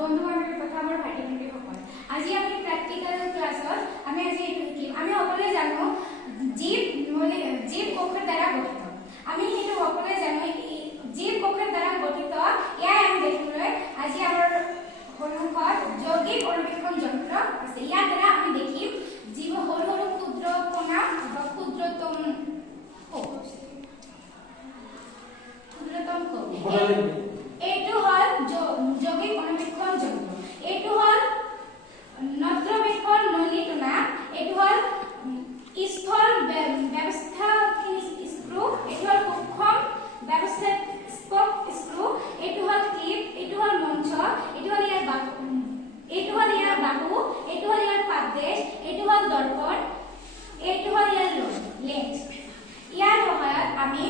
বন্ধু বান্ধৱী তথা আমাৰ ভাইটি ভণ্টিসকল, আজি আমি প্ৰেক্টিকেল ক্লাছত আমি আজি এইটো শিকিম। আমি সকলোৱে জানো জীৱ কোষৰ দ্বাৰা গঠিত। আমি সেইটো সকলোৱে জানো জীৱ কোষৰ দ্বাৰা গঠিত। ইয়াই আমি দেখিবলৈ আজি আমাৰ সন্মুখত যৌগিক অনুবীক্ষণ যন্ত্ৰ আছে। ইয়াৰ দ্বাৰা আমি দেখিম জীৱ সৰু সৰু ক্ষুদ্ৰ কণা বা ক্ষুদ্ৰতম কোষ। এইটো হল যৌগিক অনুবীক্ষণ যন্ত্ৰ। এইটো হল নত্ৰবীক্ষণ নলিতনা। এইটো হল স্থল ব্যৱস্থা স্ক্ৰু। এইটো হল সূক্ষ্ম ব্যৱস্থা স্পক স্ক্ৰু। এইটো হল ক্লিপ। এইটো হল মঞ্চ। এইটো হল ইয়াৰ বাহু। এইটো হল ইয়াৰ পাদদেশ। এইটো হল দৰ্পণ। এইটো হল ইয়াৰ লেন্স। ইয়াৰ সহায়ত আমি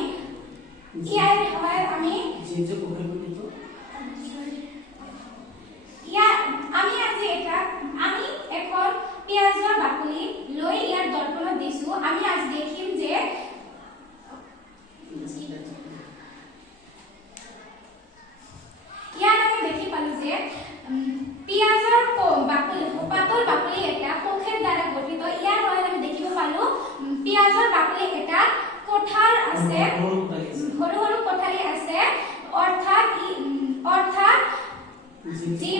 আমি এখন পিয়াজৰ বাকলি লৈ ইয়াৰ দৰ্পণত দিছো। আমি আজি দেখিম যে ইয়াত আমি দেখি পালো যে পিয়াজৰ বাকলি পাতল বাকলি এটা কোষৰ দ্বাৰা গঠিত। ইয়াৰ সহায়ত আমি দেখিব পালো পিয়াজৰ বাকলি এটা কোঠাৰ আছে, সৰু সৰু কোঠালি আছে, অৰ্থাৎ যি